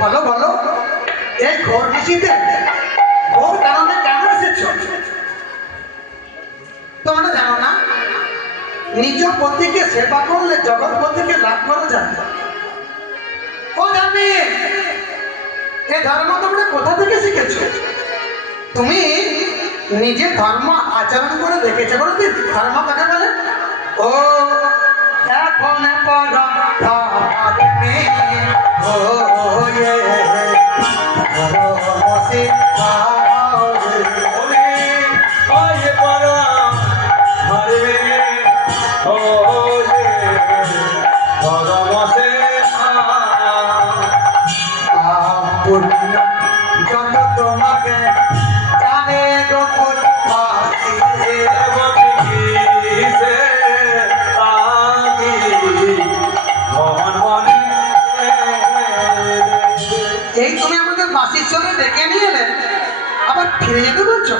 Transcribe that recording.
বলো বলো, এই ঘোর নিশীতে ঘোর কারণে কেন এসেছ? তোমরা জানো না, নিজ পতিকে সেবা করলে জগৎপতিকে লাভ করা যায়। ও জানি, এই ধর্ম তোমরা কোথা থেকে শিখেছো? তুমি নিজে ধর্ম আচরণ করে দেখেছো? বলো ধর্ম কাকে বলে? ও এখন পরম ধর্মে যত তোমাকে জানে গো এই তুমি আমাকে বাসির সঙ্গে ডেকে নিয়ে এলে, আবার ফিরে যেতে বলছো?